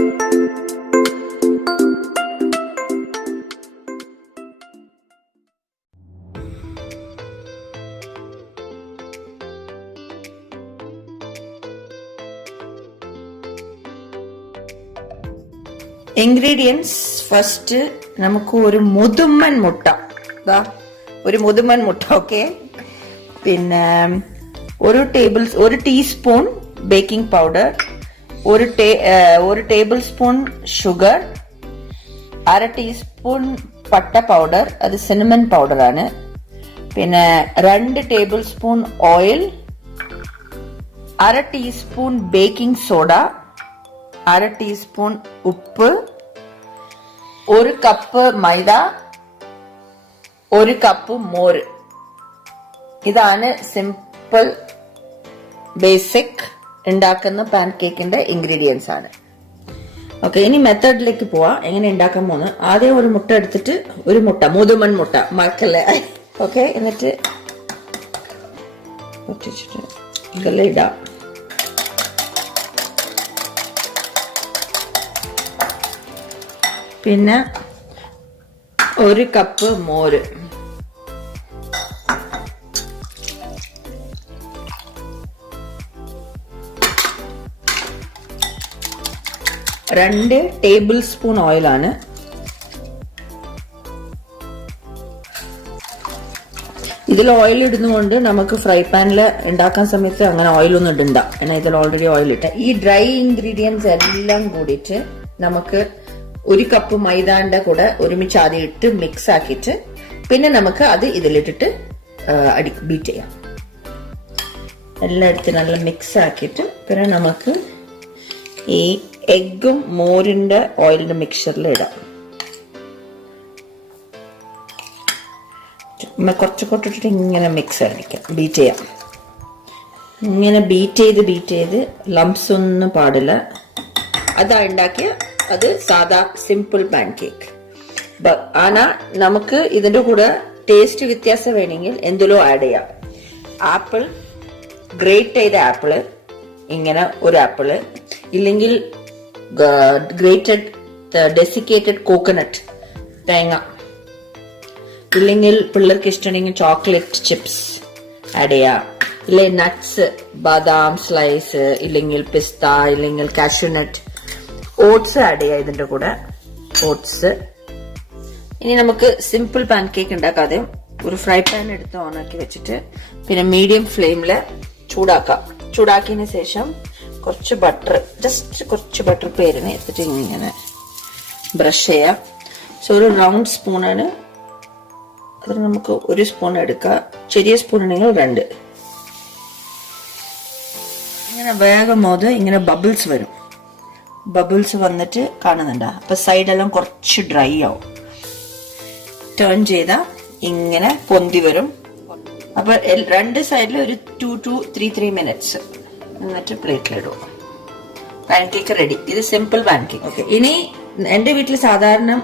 Ingredients first നമുക്ക് ഒരു മുതുമൻ മുട്ട ഓക്കെ പിന്നെ ഒരു ടീസ്പൂൺ ബേക്കിംഗ് പൗഡർ ഒരു ടേബിൾ സ്പൂൺ ഷുഗർ അര ടീസ്പൂൺ പട്ട പൗഡർ അത് സിനമൺ പൗഡർ ആണ് പിന്നെ 2 ടേബിൾ സ്പൂൺ ഓയിൽ അര ടീസ്പൂൺ ബേക്കിംഗ് സോഡ അര ടീസ്പൂൺ ഉപ്പ് ഒരു കപ്പ് മൈദ ഒരു കപ്പ് മോര് ഇതാണ് സിമ്പിൾ ബേസിക് ഉണ്ടാക്കുന്ന പാൻകേക്കിന്റെ ഇൻഗ്രീഡിയൻസ് ആണ് ഓക്കെ ഇനി മെത്തേഡിലേക്ക് പോവാ എങ്ങനെ ഉണ്ടാക്കാൻ പോകുന്നത് ആദ്യം ഒരു മുട്ട എടുത്തിട്ട് ഒരു മുട്ട മുതുമൻ മുട്ട മറക്കല്ലേ ഓക്കെ എന്നിട്ട് ഇതെല്ലാം ഇടാം പിന്നെ ഒരു കപ്പ് മോര് രണ്ട് ടേബിൾ സ്പൂൺ ഓയിലാണ് ഇതിൽ ഓയിൽ ഇടുന്നതുകൊണ്ട് നമുക്ക് ഫ്രൈ പാനിൽ ഉണ്ടാക്കാൻ സമയത്ത് അങ്ങനെ ഓയിലൊന്നും ഇടണ്ട എന്നാൽ ഇതിൽ ഓൾറെഡി ഓയിൽ ഇട്ട ഈ ഡ്രൈ ഇൻഗ്രീഡിയൻസ് എല്ലാം കൂടിയിട്ട് നമുക്ക് ഒരു കപ്പ് മൈദാന്റെ കൂടെ ഒരുമിച്ച് ആദ്യം ഇട്ട് മിക്സ് ആക്കിയിട്ട് പിന്നെ നമുക്ക് അത് ഇതിലിട്ടിട്ട് ബീറ്റ് ചെയ്യാം എല്ലാം എടുത്ത് നല്ല മിക്സ് ആക്കിയിട്ട് പിന്നെ നമുക്ക് ഈ എഗ്ഗും മോരിന്റെ ഓയിലിന്റെ മിക്സറിൽ ഇടാം കുറച്ച് കൊട്ടിട്ട് ഇങ്ങനെ മിക്സ് അടിക്കാം ബീറ്റ് ചെയ്യാം ഇങ്ങനെ ബീറ്റ് ചെയ്ത് ലംപ്സ് ഒന്നും പാടില്ല അതാ ഉണ്ടാക്കിയ അത് സാധാ സിമ്പിൾ പാൻകേക്ക് ആനാ നമുക്ക് ഇതിന്റെ കൂടെ ടേസ്റ്റ് വ്യത്യാസം വേണമെങ്കിൽ എന്തിലോ ആഡ് ചെയ്യാം ആപ്പിൾ ഗ്രേറ്റ് ചെയ്ത ആപ്പിള് ഇങ്ങനെ ഒരു ആപ്പിള് ഇല്ലെങ്കിൽ ഗ്രേറ്റഡ് ഡെസിക്കേറ്റഡ് കോക്കനട്ട് തേങ്ങ ഇല്ലെങ്കിൽ പിള്ളേർക്ക് ഇഷ്ടമുണ്ടെങ്കിൽ ചോക്ലേറ്റ് ചിപ്സ് ആഡ് ചെയ്യാം ഇല്ലെ നട്ട്സ് ബാദാം സ്ലൈസ് ഇല്ലെങ്കിൽ പിസ്ത ഇല്ലെങ്കിൽ കാഷ്യൂനട്ട് ഓട്സ് ആഡ് ചെയ്യാം ഇതിന്റെ കൂടെ ഓട്സ് ഇനി നമുക്ക് സിമ്പിൾ പാൻകേക്ക് ഉണ്ടാക്കാതെ ഒരു ഫ്രൈ പാൻ എടുത്ത് ഓണാക്കി വെച്ചിട്ട് പിന്നെ മീഡിയം ഫ്ലെയിമില് ചൂടാക്കിയതിന് ശേഷം കുറച്ച് ബട്ടർ ജസ്റ്റ് കുറച്ച് ബട്ടർ പേരിന് എടുത്തിട്ട് ഇങ്ങനെ ബ്രഷ് ചെയ്യാം സോ ഒരു റൗണ്ട് സ്പൂണാണ് അത് നമുക്ക് ഒരു സ്പൂൺ എടുക്കാം ചെറിയ സ്പൂൺ ഉണ്ടെങ്കിൽ 2 ഇങ്ങനെ വേഗം ഇങ്ങനെ ബബിൾസ് വരും ബബിൾസ് വന്നിട്ട് കാണുന്നുണ്ട് അപ്പൊ സൈഡെല്ലാം കുറച്ച് ഡ്രൈ ആവും ടേൺ ചെയ്താ ഇങ്ങനെ പൊന്തി വരും അപ്പൊ 2 സൈഡിൽ ഒരു 2 to 3 മിനിറ്റ്സ് എന്നിട്ട് പ്ലേറ്റിലിടും പാൻകേക്ക് റെഡി ഇത് സിമ്പിൾ പാൻകേക്ക് ഓക്കെ ഇനി എന്റെ വീട്ടിൽ സാധാരണ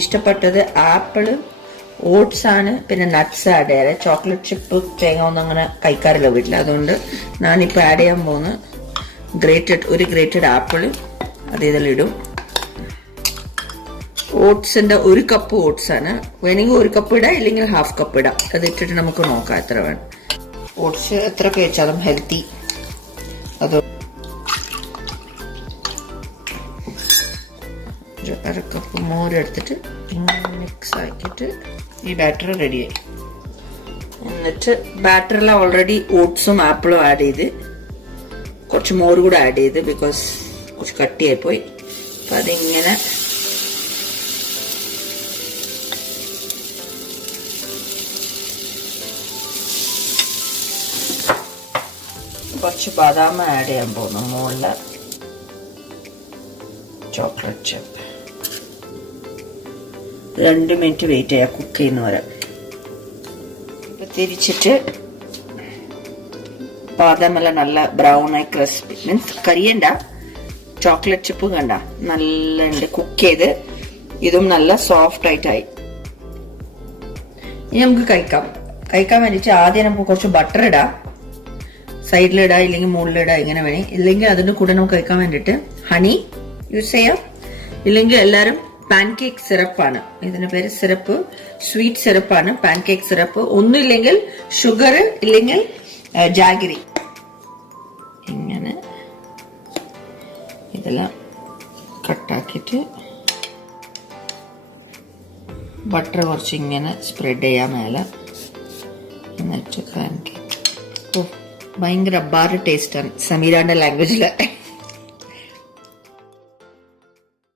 ഇഷ്ടപ്പെട്ടത് ആപ്പിള് ഓട്സ് ആണ് പിന്നെ നട്ട്സ് ആഡ് ചെയ്യാറ് ചോക്ലേറ്റ് ചിപ്പ് തേങ്ങ ഒന്നും അങ്ങനെ കഴിക്കാറില്ല വീട്ടിൽ അതുകൊണ്ട് ഞാനിപ്പോ ആഡ് ചെയ്യാൻ പോകുന്നത് ഒരു ഗ്രേറ്റഡ് ആപ്പിള് അത് ഇതിലിടും ഓട്സിന്റെ ഒരു കപ്പ് ഓട്സ് ആണ് വേണമെങ്കിൽ ഒരു കപ്പ് ഇടാം ഇല്ലെങ്കിൽ ഹാഫ് കപ്പ് ഇടാം അത് ഇട്ടിട്ട് നമുക്ക് നോക്കാം എത്ര വേണം ഓട്സ് എത്ര കഴിച്ചാലും ഹെൽത്തി അത് അര കപ്പ് മോരെടുത്തിട്ട് മിക്സ് ആക്കിയിട്ട് ഈ ബാറ്റർ റെഡിയായി എന്നിട്ട് ബാറ്ററിൽ ഓൾറെഡി ഓട്സും ആപ്പിളും ആഡ് ചെയ്ത് കുറച്ച് മോര് കൂടെ ആഡ് ചെയ്ത് ബിക്കോസ് കുറച്ച് കട്ടിയായി പോയി അപ്പൊ അതിങ്ങനെ കുറച്ച് ബദാം ആഡ് ചെയ്യാൻ പോകുന്നു മുകളില് ചോക്ലേറ്റ് ചിപ്പ് 2 മിനിറ്റ് വെയിറ്റ് ചെയ്യാം കുക്ക് ചെയ്യുന്ന വരെ ഇപ്പൊ തിരിച്ചിട്ട് ബാദാമെല്ലാം നല്ല ബ്രൗൺ ആയി ക്രിസ്പി മീൻസ് കരിയണ്ട ചോക്ലേറ്റ് ചിപ്പ് കണ്ട നല്ല ഉണ്ട് കുക്ക് ചെയ്ത് ഇതും നല്ല സോഫ്റ്റ് ആയിട്ടായി ഇനി നമുക്ക് കഴിക്കാൻ വേണ്ടിട്ട് ആദ്യം നമുക്ക് കുറച്ച് ബട്ടർ ഇടാം സൈഡിലിടാം ഇല്ലെങ്കിൽ മുകളിലിടാം ഇങ്ങനെ വേണേ ഇല്ലെങ്കിൽ അതിന്റെ കൂടെ നമുക്ക് കഴിക്കാൻ വേണ്ടിട്ട് ഹണി യൂസ് ചെയ്യാം. ഇല്ലെങ്കിൽ എല്ലാവരും പാൻകേക്ക് സിറപ്പാണ്, ഇതിന്റെ പേര് സിറപ്പ്, സ്വീറ്റ് സിറപ്പാണ് പാൻകേക്ക് സിറപ്പ്. ഒന്നുമില്ലെങ്കിൽ ഷുഗർ, ഇല്ലെങ്കിൽ ജാഗരി. ഇങ്ങനെ ഇതെല്ലാം കട്ടാക്കിയിട്ട് ബട്ടർ കുറച്ച് ഇങ്ങനെ സ്പ്രെഡ് ചെയ്യാൻ മേലെ. എന്നിട്ട് പാൻകേക്ക് ഭയങ്കര അബ്ബാറ് ടേസ്റ്റാണ് സമീരാന്റെ ലാംഗ്വേജില്.